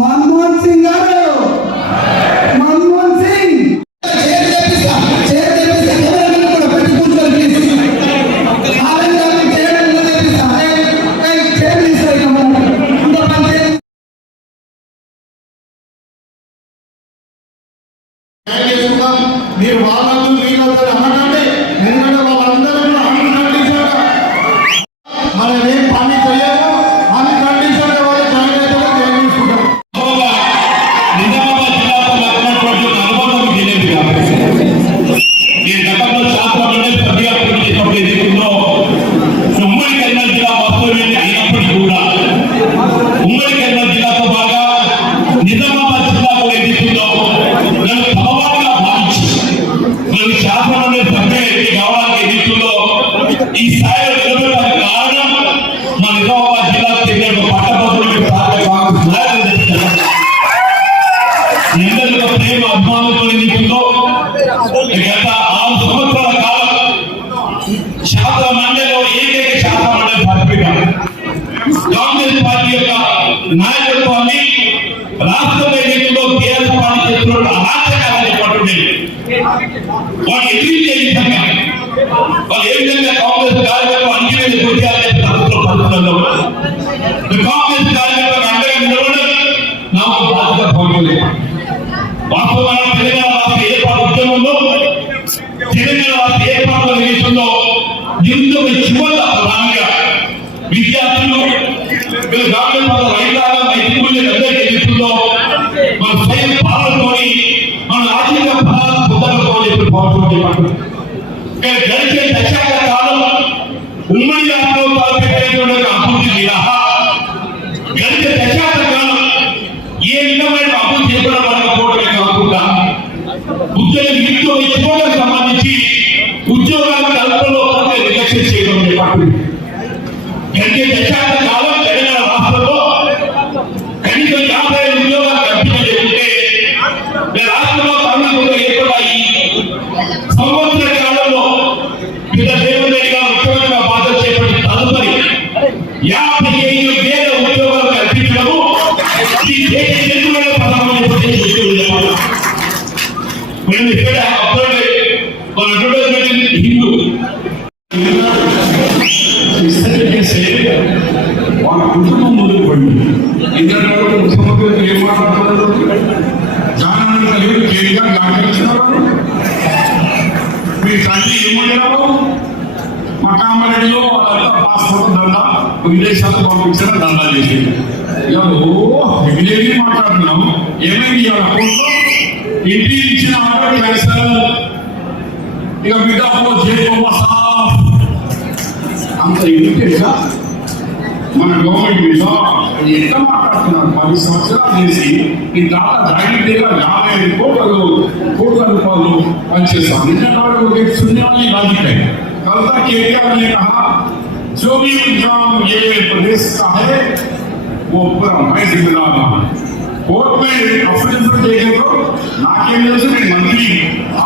मनमोहन सिंह गारू मनमोहन सिंह మీరు వాళ్ళందరూ వీళ్ళందరూ అనకండి. ఎందుకంటే వాళ్ళందరూ మనం ఏం పని చేయము అని కండిషన్ వాళ్ళు జాగ్రత్తగా తీసుకుంటారు. నిజామాబాద్ జిల్లాతో ఉన్నటువంటి అనుబంధం తెలియదు కాబట్టి ఈ గతంలో శాస్త్రం సభ్య ఎదుర్కొందో ఉమ్మడి కర్నూలు జిల్లా వాస్తవ్యం అయినప్పటికీ కూడా ఉమ్మడి కర్నూలు జిల్లాతో బాగా నిజామాబాద్ జిల్లా కూడా ఎదుర్కొందో నన్ను సమవాటిగా భావించి మన శాస్త్రం సభ్య కావడానికి ఎదుర్కొందో ఈ స్థాయిలో నిలబెట్టడానికి కారణం మన నిజామాబాద్ జిల్లా చెందిన పట్టభద్రులకు ఎందరిలో ప్రేమ అభిమానంతో ఎన్నికల్లో గత 6 సంవత్సరాల కాలం శాసన మండలిలో ఏకైక శాసన మండలి సభ్యుడిగా కాంగ్రెస్ పార్టీ యొక్క నాయకత్వాన్ని రాష్ట్ర ఎన్నికల్లో టీఆర్ఎస్ పార్టీ చేస్తున్న అరాచకాలని పట్టుకుంది. వాళ్ళు ఎదిరించే విధంగా వాళ్ళు ఏ విధంగా కాంగ్రెస్ కార్యకర్తలు అంచనా కొట్టాలని కాంగ్రెస్ కార్యకర్తలకు అండగా నిలబడడం నాకు బాధ్యత పోలేదు. వాస్తవానికి తెలంగాణ రాష్ట్ర ఏర్పాటు ఉద్యమంలో తెలంగాణ రాష్ట్ర ఏర్పాటు విషయంలో యుద్ధం చివరి రాగా విద్యార్థులు రైతాంగం రైతులు అందరికీ ఎదుర్కొందో మన స్వయం పాలనతోని మన ఆర్థిక ఫలాలు పొందడంతో చెప్పి బాగుంటుంది. గడిచే దశాబ్ద కాలం ఉమ్మడి రాష్ట్రంలో తలపెట్టేటువంటి అభివృద్ధి మినహా గడిచే దశాబ్ద కాలం ఏ విధమైన అభివృద్ధి చేయబడకపోవడమే కాకుండా ఉద్యోగ నిరుద్యోగం సంబంధించి ఉద్యోగాల కల్పనలో నిర్లక్ష్యం చేయడం గడిచే దశాబ్ద కాలం తెలంగాణ రాష్ట్రంలో కనీసం 50 ఉద్యోగాలు కల్పించలేకుంటే రాష్ట్రంలో తమిళ ఏర్పడాయి. సంవత్సర కాలంలో రేవంత్ రెడ్డి గారు ముఖ్యమంత్రిగా బాధ్యత చేపట్టి తదుపరి 55,000 ఉద్యోగాలు కల్పించడము ఈ దేశ చరిత్రలో ప్రధానమైన హిందూ వాళ్ళ కుటుంబం మొదలు పడింది. ఎందుకంటే ముఖ్యమంత్రి ఏం మాట్లాడుతున్నారు? జానాన్ని కలిగి కేంద్రంగా నాటించినారు. మీ తండ్రి ఏమన్నారు? మా కామారెడ్డిలో వాళ్ళంతా పాస్పోర్ట్ దందా విదేశాలకు పంపించిన దందా చేసింది. విలేజ్ మాట్లాడుతున్నాము. ఏమైంది ఇవాళ అకౌంట్లో ఇంటి ఇచ్చిన ఆర్డర్ క్యాన్సల్. ఇక బిడ్డ అంత ఇంటెన్సా మన గవర్నమెంట్ మీద ఎంత మాట్లాడుతున్నారు? 10 సంవత్సరాలు చేసి ఈ దాకా జాగ్రత్తగా 55 కోట్ల రూపాయలు పనిచేస్తాం. निन्ना सुनने वाली लॉजिक है. कल तक केटीआर ने कहा जो भी इंतजाम ये प्रदेश का है वो पूरा मैं जिम्मेदार हूँ. कोर्ट में अफिडेविट देंगे तो नाकेम मंत्री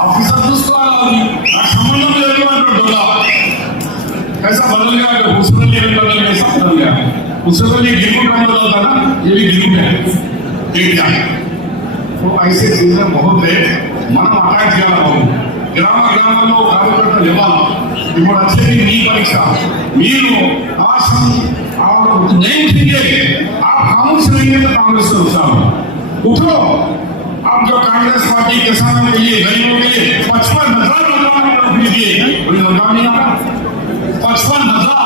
ऑफिसर చూసుకోవాలి. నాకు సంబంధం లేదు అంటుందా? कैसा बदल गया? उसमें बदल गया, सब बदल गया. उसमें गिरमुट का बदल था ना, ये भी गिरमुट है. तो ऐसे चीजें बहुत है. मन अटैक किया ग्राम ग्रामाల్లో కార్యకర్తలు ఇవ్వాలి. ఇప్పుడు వచ్చేది మీ పరీక్ష. మీరు नहीं ठीक है, आप खामोश रहेंगे तो कांग्रेस से नुकसान. उठो. आप जो कांग्रेस पार्टी किसानों के लिए गरीबों के लिए 55,000 मकान दिए, उन्हें मकान नहीं आता. 55,000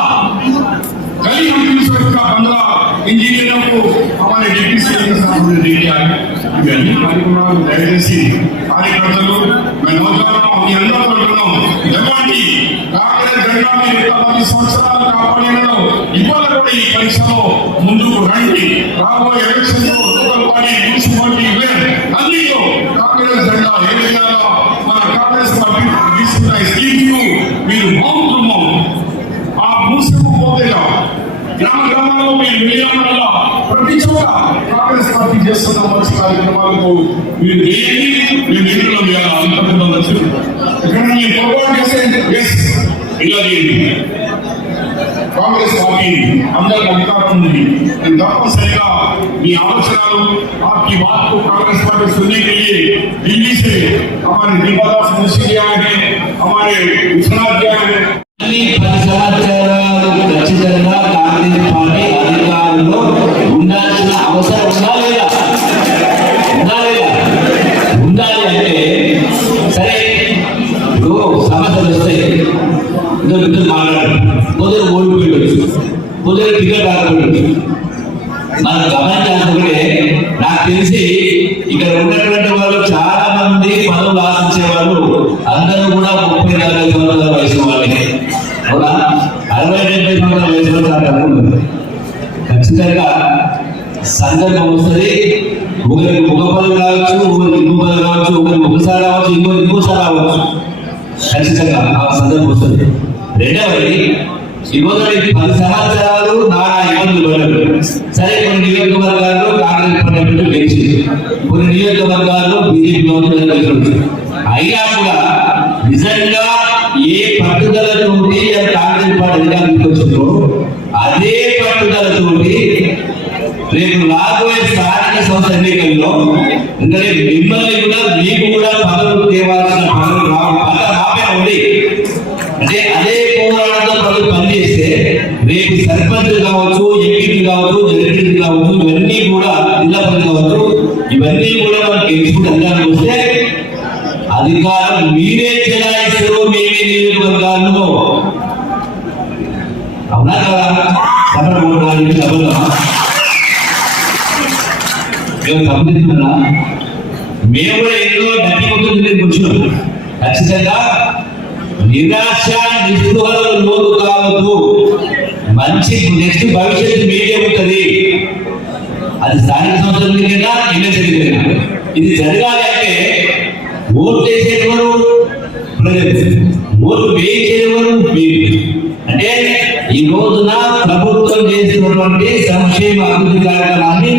गली हम 300 का 15 इंजीनियरों को हमारे डिप्टी सीएम के साथ हमने दे दिया है. इवన్నీ కార్యక్రమాలు దయచేసి కార్యకర్తలు నేను నౌజవాన్ మీ అందరూ కోరుతున్నాం. ఎలాంటి కాంగ్రెస్ జెండా మీరు 10 సంవత్సరాలు కాపాడినలో ఇవాళ కూడా ఈ పరీక్షలో ముందుకు రండి. రాబోయే ఎలక్షన్లో లోకల్ పార్టీ మున్సిపాలిటీ అన్నిలో కాంగ్రెస్ జెండా ఏ విధంగా మన కాంగ్రెస్ పార్టీ తీసుకున్న స్కీమ్ మీరు బాగుంటున్నాం ఆ మూసము పోతేగా గ్రామ గ్రామాల్లో మీరు వేయడం వల్ల ప్రతి చోట కాంగ్రెస్ పార్టీ చేస్తున్న మంచి కార్యక్రమాలకు మీరు వేయండి, మీరు ఇంట్లో వేయాలి. అంత ఇక్కడ మీరు పొరపాటు చేస్తే ఇలా చేయండి. कांग्रेस पार्टी अंदर अधिकार नहीं तपनिसरिगा మీ ఆలోచనలు आपकी बात को कांग्रेस पार्टी सुनने के लिए दिल्ली से हमारे दीपादास मुंशी जी आए हैं, हमारे विश्वनाथ जी आए हैं. ఖచ్చితంగా కాంగ్రెస్ పార్టీ అధికారంలో ఉండాల్సిన అవసరం ఉండాలి అంటే సరే ఇప్పుడు సమస్యలు వస్తాయి. ఇద్దరు మాట్లాడారు, కొందరు ఓడిపోయి కొందరు టికెట్ రాకపోయి. మనం గమనించాల్సిందే, నాకు తెలిసి ఇక్కడ ఉన్నటువంటి వాళ్ళు చాలా మంది పదవులు ఆశించే వాళ్ళు అందరూ కూడా 30-40 సంవత్సరాల వయసు వాళ్ళే. అవునా? 60-70 సంవత్సరాల వయసు వాళ్ళు ఖచ్చితంగా సందర్భం వస్తుంది. ఒకరికి ఒక పదవి రావచ్చు, ఒకరికి ఇంకో పదవి రావచ్చు, ఒకరికి ఒకసారి రావచ్చు, ఇంకోసారి రావచ్చు. ఖచ్చితంగా ఆ సందర్భం వస్తుంది. రెండవది, ఈరోజు 10 సంవత్సరాలు నానా ఇబ్బందులు పడ్డారు. సరే, కొన్ని నియోజకవర్గాల్లో కాంగ్రెస్ పార్టీ గెలిచి, కొన్ని నియోజకవర్గాల్లో బీజేపీ గెలిచి, అయినా కూడా నిజంగా ఏ పట్టుదలతోటి కాంగ్రెస్ పార్టీ అధికారానికి వచ్చిందో అదే పట్టుదలతోటి రేపు రాబోయే స్థానిక సంస్థ ఎన్నికల్లో ఎందుకంటే మిమ్మల్ని కూడా మీకు కూడా పదవులు తేవాల్సిన పదవులు రాపే ఉంది. అంటే అదే పోరాటంతో ప్రజలు పనిచేస్తే రేపు సర్పంచ్ కావచ్చు, ఎంపీ కావచ్చు, జడ్పీ కావచ్చు, ఇవన్నీ కూడా జిల్లా పరిషత్ కావచ్చు, ఇవన్నీ కూడా మనకి ఎంచుకుంటే అధికారం వస్తే అధికారం మీరే చెలాయిస్తారు. మేమే నియోజకవర్గాల్లో అవునా కదా? గమనిస్తున్నా, మేము కూడా ఎన్నో డబ్బి ముందు వచ్చినాం. ఖచ్చితంగా నిరాశ నిస్పృహలు లోటు కావద్దు. మంచి నెక్స్ట్ భవిష్యత్తు మీదే ఉంటుంది. అది స్థానిక సంస్థలకైనా ఎమ్మెల్యేలకైనా ఇది జరగాలి అంటే ఓటు వేసేవారు ప్రజలు, ఓటు వేయించేవారు మీరు. అంటే ఈ రోజున ప్రభుత్వం చేస్తున్నటువంటి సంక్షేమ అభివృద్ధి కార్యక్రమాన్ని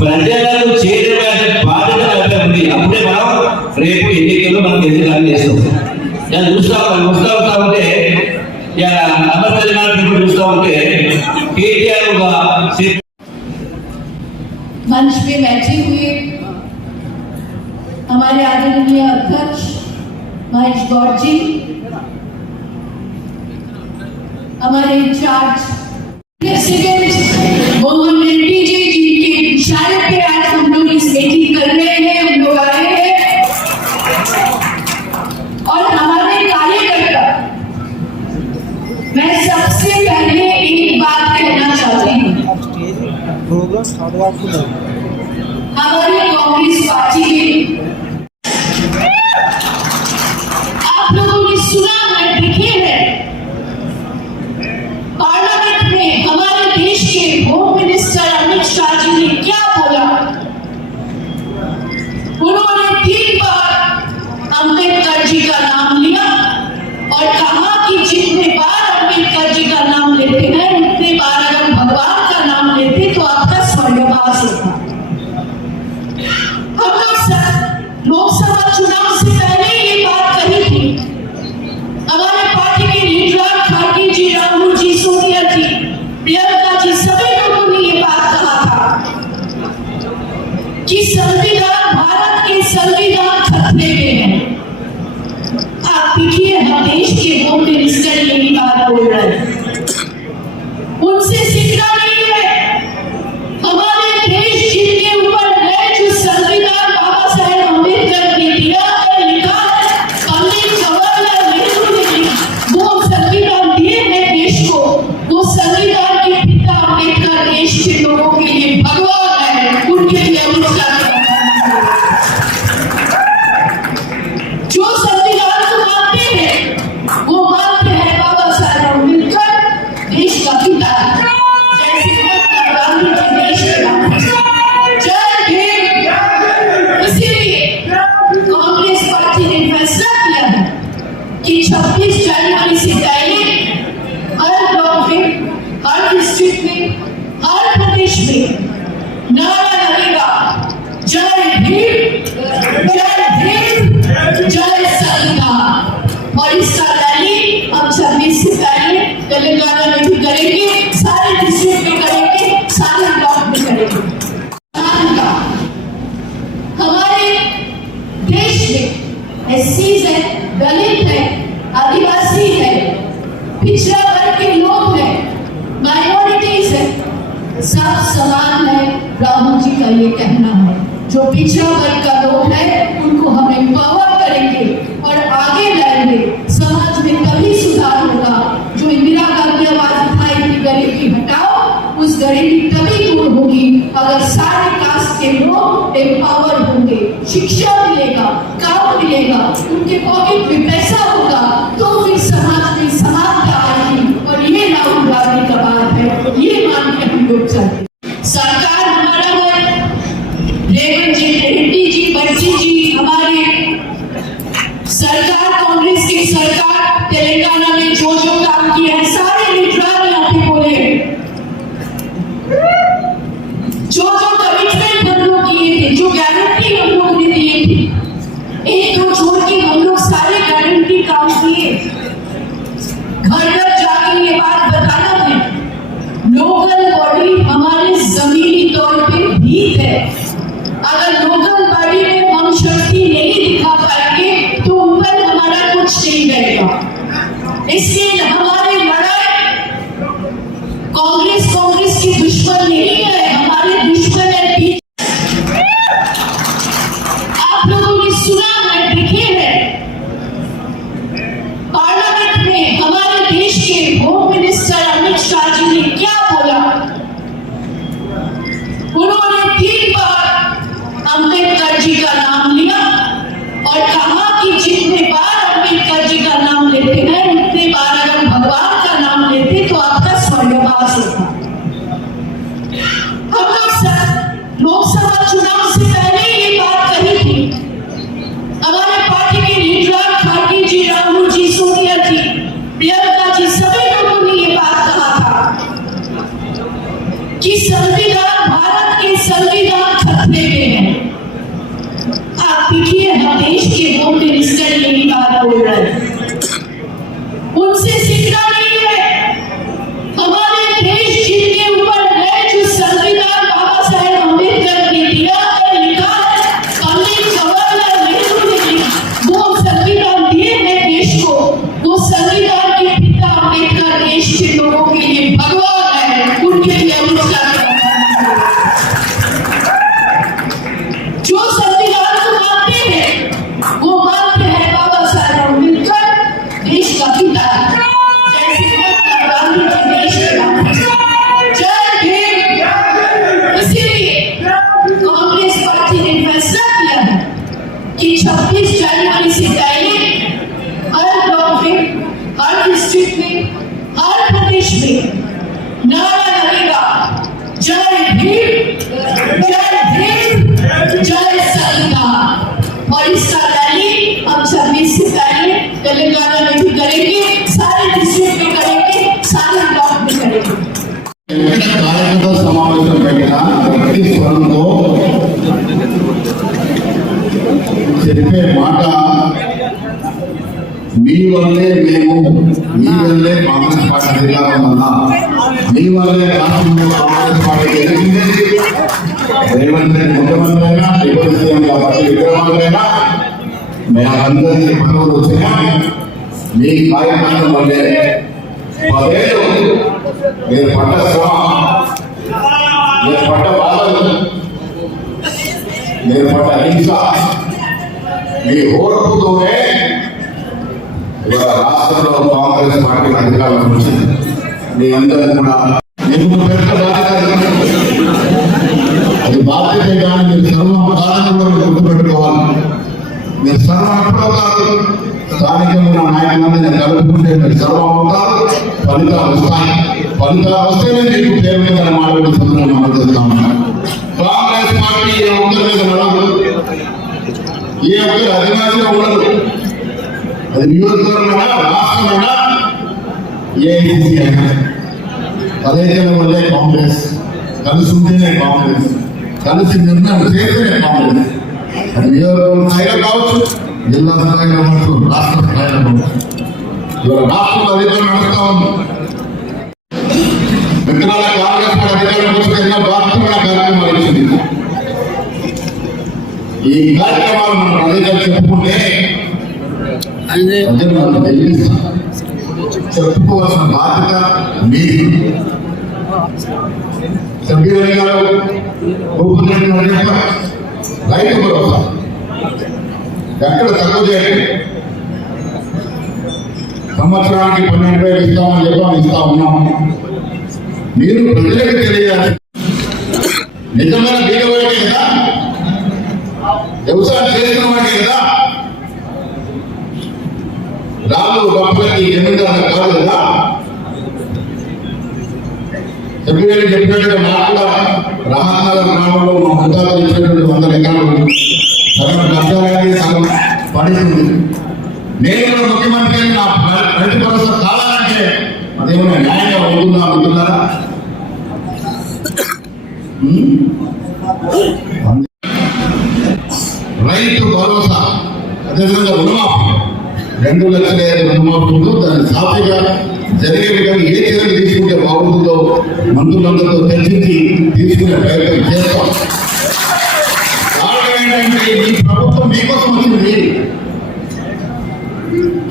ప్రజలకు చేరవేసే బాధ్యత ఉంది. అప్పుడే మనం రేపు ఎన్నికల్లో మనం ఎన్నికలు చేస్తాం. వస్తా ఉంటే అమర్నాథ్ చూస్తా ఉంటే కేటీఆర్ मंच पे बैठे हुए हमारे आदरणीय अध्यक्ष महेश गौड़ जी, हमारे इंचार्ज प्रेसिडेंट मोहन रेड्डी जी, जिनके इशारे पे आज हम लोग इस मीटिंग कर रहे हैं, हम लोग आए हैं, और हमारे कार्यकर्ता, मैं सबसे पहले एक बात कहना चाहती हूँ. हमारी कांग्रेस पार्टी में आप लोगों ने सुना है, देखे हैं, पार्लियामेंट में हमारे देश के होम मिनिस्टर अमित शाह जी ने क्या बोला. उन्होंने 3 बार अम्बेडकर जी का नाम लिया और कहा कि जितने बार अम्बेडकर जी का नाम लेते हैं उतने बार अगर भगवान का नाम लेते तो आपका स्वर्गवास होता. हम लोग लोकसभा चुनाव से पहले ये बात कही थी. हमारे पार्टी के लीडर खाटी जी, राहुल जी, सोनिया जी, प्रियंका जी, सभी लोगों ने ये बात कहा था कि संविधान, भारत के संविधान खतरे में है. आप देखिए, हम देश के होम मिनिस्टर यही बात बोल रहे हैं. उनसे सीखना नहीं है. हमारे देश जिनके ऊपर है, जो संविधान बाबा साहेब अम्बेडकर ने दिया है, लिखा है, पंडित जवाहरलाल नेहरू ने वो संविधान दिए हैं देश को. वो संविधान के पिता अम्बेडकर देश के लोगों के लिए भगवान है, उनके लिए जो संविधान को मानते हैं वो मानते हैं बाबा साहेब अम्बेडकर देश का पिता है. जैसे गांधी जी देश के जय भीम. इसीलिए कांग्रेस पार्टी ने फैसला किया है कि 26 जनवरी से पहले हर ब्लॉक में, हर डिस्ट्रिक्ट में, हर प्रदेश में नारा लगेगा, जय भीम, जय भीम, जय संविधान। और इसका रैली हम 26 से पहले तेलंगाना में भी करेंगे, सारे डिस्ट्रिक्ट में करेंगे, सारे ब्लॉक में करेंगे। हमारे देश में एससीज है, दलित है, आदिवासी है, पिछड़ा वर्ग के लोग हैं, माइनॉरिटीज है, सब समान है। राहुल जी का ये कहना है, जो पिछड़ा वर्ग का लोग है उनको हम एम्पावर करेंगे और आगे लाएंगे। समाज में तभी सुधार होगा। जो इंदिरा गांधी आवाज उठाई कि गरीबी हटाओ, उस गरीबी तभी दूर होगी अगर सारे कास्ट के लोग एम्पावर होंगे, शिक्षा मिलेगा, काम मिलेगा, उनके पॉकेट में पैसा होगा, तो फिर समाज में समानता आएगी। और ये राहुल गांधी का बात है, ये मान के हम लोग चलते। सरकार हमारा है, रेवंत जी, रेड्डी जी, बच्ची जी, हमारे सरकार, कांग्रेस की सरकार तेलंगाना में जो काम किया है, सारे लीडर यहाँ पे बोले, जो कमिटमेंट हम लोग किए थे, जो गारंटी हम लोग ने दिए थे, एक दो छोड़ के हम लोग सारे गारंटी काम किए। घर घर जाके ये बात बताना है, लोकल बॉडी हमारे जमीनी तौर पे भीत है। अगर लोकल बॉडी में हम शक्ति नहीं दिखा पाएंगे तो ऊपर हमारा कुछ नहीं रहेगा। इसलिए हमारी लड़ाई कांग्रेस की दुश्मन नहीं है, हमारे दुश्मन है बीच। आप लोगों ने सुना है, देखे हैं, पार्लियामेंट में हमारे देश के होम मिनिस्टर अमित शाह जी ने क्या बोला। उन्होंने 3 बार अम्बेडकर जी का नाम लिया और कहा कि जितने बार अम्बेडकर जी का नाम लेते हैं उतने बार अगर भगवान का नाम लेते तो आपका स्वर्गवास होता। हम लोग लोकसभा चुनाव से पहले ये बात कही थी। हमारे पार्टी के लीडर खाटी जी, राहुल जी, सोनिया जी, प्रियंका जी, सभी लोगों ने ये बात कहा था कि संविधान, भारत के संविधान खतरे में है। आप देखिए, हम देश के होम मिनिस्टर यही बात बोल रहे हैं, उनसे सीखना नहीं है। हमारे देश जिनके ऊपर है, जो संविधान बाबा साहेब अम्बेडकर ने दिया है, लिखा है, पंडित जवाहरलाल नेहरू ने वो संविधान दिए हैं देश को। वो संविधान के पिता अम्बेडकर देश के लोगों के लिए भगवान है, उनके लिए अमित जो संविधान को मानते हैं वो मानते हैं बाबा साहेब अम्बेडकर देश का पिता, जैसे महात्मा गांधी जी देश के। जय भीम। इसीलिए कांग्रेस पार्टी ने फैसला किया है कि 26 जनवरी से पहले हर ब्लॉक में, हर डिस्ट्रिक्ट में, हर प्रदेश में नारा लगेगा, जय भीम, जय भीम, जय संविधान। और इसका रैली हम 26 से पहले तेलंगाना में भी करेंगे, सारे डिस्ट्रिक्ट में करेंगे, सारे ब्लॉक में करेंगे। कार्यकर्ता समावेश పెట్టిన ప్రతి స్వరంతో చెప్పే మాట, మీ వల్లే మేము, మీ వల్లే కాంగ్రెస్ పార్టీ జిల్లాలో ఉందన్నా, మీ వల్లే రాష్ట్రంలో కాంగ్రెస్ పార్టీ గెలిచింది, రేవంత్ రెడ్డి ముఖ్యమంత్రి అయినా, డిప్యూటీ సీఎం కాబట్టి విక్రమార్క అయినా, మేమందరికీ పదవులు వచ్చినాయి మీ కార్యక్రమం వల్లే। 10 ఏళ్ళు మీరు పడ్డ శ్రమ, మీరు పడ్డ బాధలు, మీరు పడ్డ హింస, మీ ఓర్పుతోనే ఇవాళ రాష్ట్రంలో కాంగ్రెస్ పార్టీ అధికారంలోకి వచ్చింది। మీ అందరూ కూడా మీకు పెద్ద బాధ్యత, అది బాధ్యత కానీ మీరు సర్వకాలంలో గుర్తుపెట్టుకోవాలి। మీరు సర్వం ఎప్పుడో కాదు, స్థానికంగా నాయకులందరినీ కలుపుకుంటే మీరు సర్వం అవుతారు, ఫలితాలు వస్తాయి। ఫలితాలు వస్తేనే మీకు పేరు మీద మాట్లాడుతున్న అమలు చేస్తాం। కాంగ్రెస్ పార్టీ ఏ ఒక్కరి మీద నడవదు, ఏ ఒక్కరి అధికారంలో ఉండదు। అది నియోజకవర్గమైనా రాష్ట్రమైనా ఏఐసిసి అయినా అదైతే వల్లే కాంగ్రెస్, కలిసి ఉంటేనే కాంగ్రెస్, కలిసి నిర్ణయం చేస్తేనే కాంగ్రెస్. అది నియోజకవర్గం స్థాయిలో కావచ్చు, జిల్లా స్థాయిలో కావచ్చు, రాష్ట్ర స్థాయిలో కావచ్చు. ఇవాళ రాష్ట్రంలో అధికారం నడుస్తా ఉంది. మిత్రాల కాంగ్రెస్ అధికారం కోసం ఎన్నో బాధ్యతమైన కార్యక్రమాలు ఇచ్చింది. ఈ కార్యక్రమాలు మనం అధికారులు చెప్పుకుంటే చెప్పుకోవాల్సిన బాధ్యత మీది. సభ్యులు గారు రైతు భరోసా ఎక్కడ తక్కువ చేయండి. సంవత్సరానికి 12,000 ఇస్తామని చెప్పాము, ఇస్తా ఉన్నాం. మీరు ప్రజలకు తెలియాలి. నిజమైన బీదవాడికి కదా, వ్యవసాయం చేసిన వాడికి కదా, రాళ్ళు గొప్పలకి జమీందారు కాదు కదా. సభ్యులు చెప్పినట్టుగా నాకు కూడా రామనగర్ గ్రామంలో మా ముత్తాతలు ఇచ్చినటువంటి 100 ఎకరాలు సగం కబ్జాలకి సగం పడుతుంది. నేను కూడా ముఖ్యమంత్రి నా రైతు భరోసా కావాలంటే అదేమన్నా న్యాయంగా ఉంటుందా అనుకున్నారా? రైతు భరోసా అదేవిధంగా రుణమాఫీ 2,00,000 రుణమాఫీలు దాన్ని సాఫీగా జరిగే విధంగా ఏ చర్యలు తీసుకుంటే బాగుంటుందో మంత్రులందరితో చర్చించి తీసుకునే ప్రయత్నం చేస్తాం. కారణం ఏంటంటే ఈ ప్రభుత్వం మీకోసం వచ్చింది.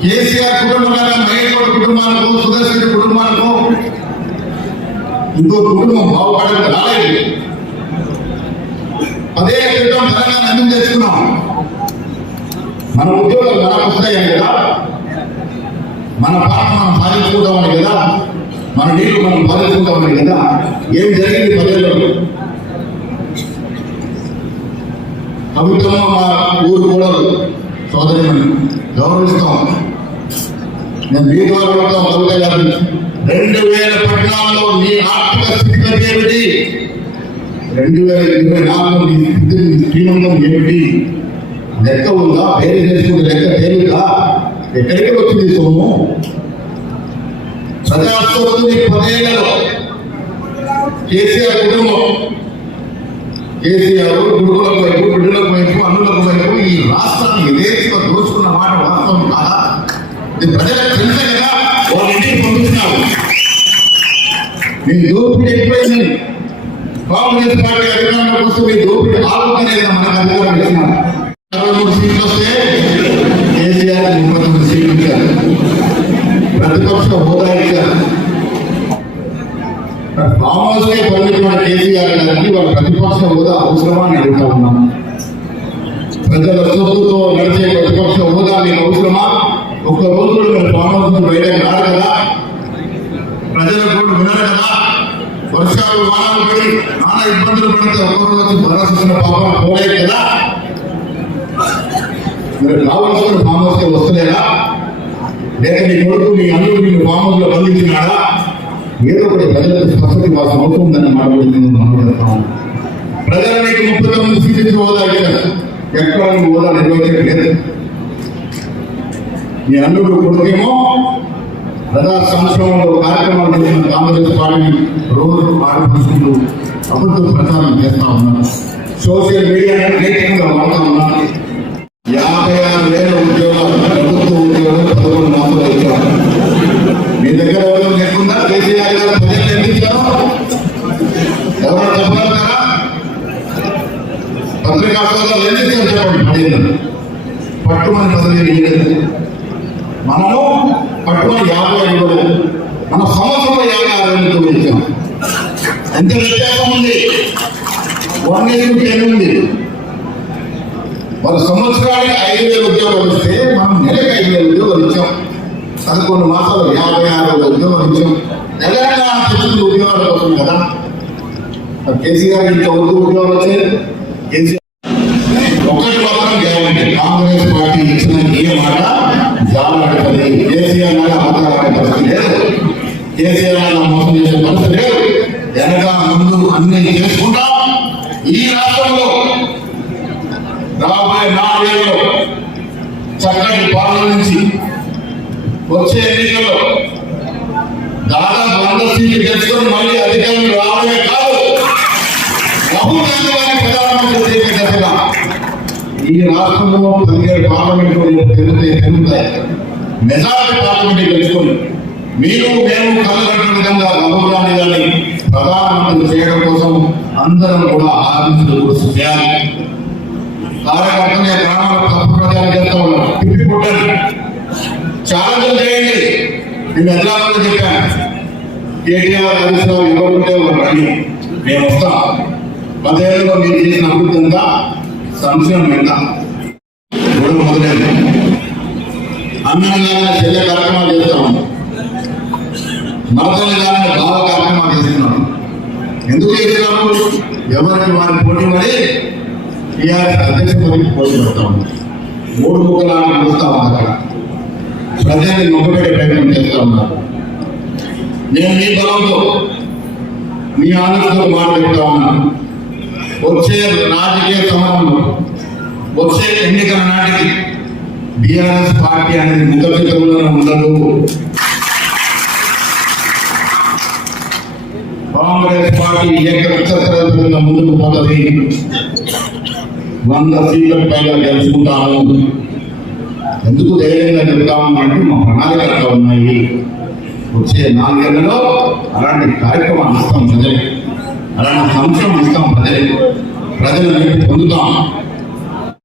కేసీఆర్ కుటుంబంగా మహేశ్వర కుటుంబాలకు, సుదర్శన కుటుంబాలకు ఇంకో కుటుంబం బాగుపడడం రాలేదు. 10 ఏళ్ల క్రితం తెలంగాణ ఎందుకు తెచ్చుకున్నాం? మన ఉద్యోగాలు మనకు వస్తాయని కదా, మన పాట మనం సాధించుకుంటామని కదా, మన నీళ్లు మనం సాధించుకుంటామని కదా. ఏం జరిగింది 10 ఏళ్ళలో? ప్రభుత్వం మా ఊరు కూడా సోదరి గౌరవిస్తాం. నేను మీ ద్వారా మొదలుగారు 2014లో మీ ఆర్థిక స్థితిగతి ఏమిటి, 2024లో మీ శ్రీమంతం ఏమిటి? లెక్క ఉందా? వేరే చేసుకుంటే లెక్క తేలుగా ఎక్కడికి వచ్చింది సొమ్ము? ప్రజాస్వామ్యం 10 ఏళ్లలో కేసీఆర్ కుటుంబం, కేసీఆర్ గుడుగులకు వైపు, బిడ్డలకు వైపు, అన్నులకు వైపు ఈ రాష్ట్రాన్ని యథేచ్ఛగా దోచుకున్న మాట వాస్తవం కాదా? ఇది ప్రజలకు తెలిసే కదా వాళ్ళ ఇంటికి పంపిస్తున్నారు. మీ దోపిడీ ఎక్కువైందని కాంగ్రెస్ పార్టీ అధికారంలోకి వస్తే మీ దోపిడీ ఆలోచనే కదా మనకు అధికారం ఇస్తున్నారు. 63 సీట్లు వస్తే కేసీఆర్ 39 సీట్లు ఇచ్చారు. ప్రతిపక్ష హోదా ఇచ్చారు. ఫామ్ హౌస్ కే పరిమితమైన కేసీఆర్ గారికి వాళ్ళ ప్రతిపక్ష హోదా అవసరమా అని అడుగుతా ఉన్నాను. ప్రజల సొత్తుతో నడిచే ప్రతిపక్ష హోదా మీకు అవసరమా? ఒక్క రోజు కూడా మీరు ఫామ్ హౌస్ బయటకు రారు కదా, ప్రజలకు కూడా వినరు కదా. వర్షాలు వానాలు పడి నానా ఇబ్బందులు పడితే ఒక్కరోజు వచ్చి భరోసా పాపం పోలేదు కదా. మీరు కావాల్సిన ఫామ్ హౌస్ కే వస్తలేదా? లేక మీ కొడుకు మీ అల్లుడు మీరు ఫామ్ హౌస్ లో బంధించినాడా? ఏదో ఒకటి ప్రజలకు స్పష్టత వాసం అవుతుందని మాట్లాడుతున్నాం. ప్రజలు మీకు 39 సీట్లు హోదా ఇచ్చారు. ఎక్కడ హోదా నిర్వహించలేదు. మీ అల్లుడు కొడుకేమో ప్రజా సంక్షేమంలో కార్యక్రమాలు చేసిన కాంగ్రెస్ పార్టీని రోజు ఆడిపుచ్చుకుంటూ అబద్ధ ప్రచారం చేస్తా ఉన్నారు. సోషల్ మీడియాని నైతికంగా వాడుతూ ఉన్నారు. 56,000 ఉద్యోగాలు, ప్రభుత్వ ఉద్యోగాలు 11 మాసాలు ఇచ్చారు. మీ దగ్గర ఎవరు లేకుండా కేసీఆర్ గారు ప్రజలు ఎందుకు ఇచ్చారు? ఎవరు చెప్పగలుగుతారా? పత్రికా సోదరులు ఎందుకు ఇచ్చారు చెప్పండి. ప్రజలు పట్టుమని పదవి ఇవ్వలేదు. మనము పట్టుమని 50 ఇవ్వలేదు. మన సంవత్సరంలో 56,000 ఇచ్చాం. ఎంత వ్యత్యాసం ఉంది? 1:10 ఉంది. మన సంవత్సరానికి 5,000 ఉద్యోగాలు ఇస్తే మనం నెలకు 5,000 ఉద్యోగాలు ఇచ్చాం. 11 మాసాలు 56,000 ఉద్యోగాలు ఇచ్చాం. తెలంగాణ తెచ్చుకున్న ఉద్యోగాల కోసం కదా. కేసీఆర్ ఇంకా ఉద్యోగాలు వచ్చాయి. కేసీఆర్ ఒకటి మాత్రం గ్యారంటీ, కాంగ్రెస్ పార్టీ ఇచ్చిన ఏ మాట జాలపడుతుంది. కేసీఆర్ మాట మాట్లాడే పరిస్థితి లేదు. కేసీఆర్ మాట మోసం చేసే పరిస్థితి లేదు. వెనక ముందు అన్ని చేసుకుంటాం. ఈ రాష్ట్రంలో రాబోయే 4 ఏళ్లలో చక్కటి పాలన నుంచి వచ్చే ఎన్నికల్లో దాదాపు 100 సీట్లు గెలుచుకొని మళ్ళీ అధికారులు రావడమే కాదు, రాహుల్ గాంధీ గారిని ప్రధానమంత్రి చేసే దశగా ఈ రాష్ట్రంలో 17 పార్లమెంట్లు పెరుగుతాయి. మెజారిటీ పార్లమెంట్ గెలుచుకొని మీరు మేము కలగట్టిన విధంగా రాహుల్ గాంధీ గారిని ప్రధానమంత్రి చేయడం కోసం అందరం కూడా ఆలోచించడం కృషి చేయాలి. కార్యకర్తలు గ్రామాలకు తప్పు ప్రచారం చేస్తూ ఉన్నారు, తిప్పి కొట్టండి, ఛాలెంజ్ చేయండి. నేను హైదరాబాద్లో చెప్పాను, కేటీఆర్ హరీష్ రావు ఎవరుంటే అని మేము వస్తాం. 10 ఏళ్ళలో మీరు చేసిన అభివృద్ధి ఎంత, సంక్షేమం ఎంత, గొడవ మొదలైంది. అన్నగానే చెల్లె కార్యక్రమాలు చేస్తా ఉన్నాం, మరతల్లి గారిని బాగా కార్యక్రమాలు చేస్తున్నాం. ఎందుకు చేస్తున్నాము? ఎవరికి వారిని పోటీ పడి టీఆర్ఎస్ అధ్యక్ష పదవికి పోటీ పెడతా ఉన్నాం. 3 ముక్కలాగా నడుస్తా ఉన్నారు, ప్రజల్ని నొక్కబెట్టే ప్రయత్నం చేస్తా ఉన్నారు. నేను మీ బలంతో మీ ఆలోచనతో మాట్లాడుతూ ఉన్నాను. వచ్చే రాజకీయ సమరంలో, వచ్చే ఎన్నికల నాటికి బీఆర్ఎస్ పార్టీ అనేది ముఖచిత్రంలోనే ఉండదు. కాంగ్రెస్ పార్టీ ఏకపక్షంగా ముందుకు పోతుంది. 100 సీట్ల పైగా గెలుచుకుంటాము. ఎందుకు ధైర్యంగా చెప్తాము అంటే మా ప్రణాళికలు ఉన్నాయి. వచ్చే 4 ఏళ్లలో అలాంటి కార్యక్రమాలు ఇస్తాం ప్రజలకు, అలాంటి సంక్షేమం ఇస్తాం ప్రజలకు, ప్రజలను పొందుతాం.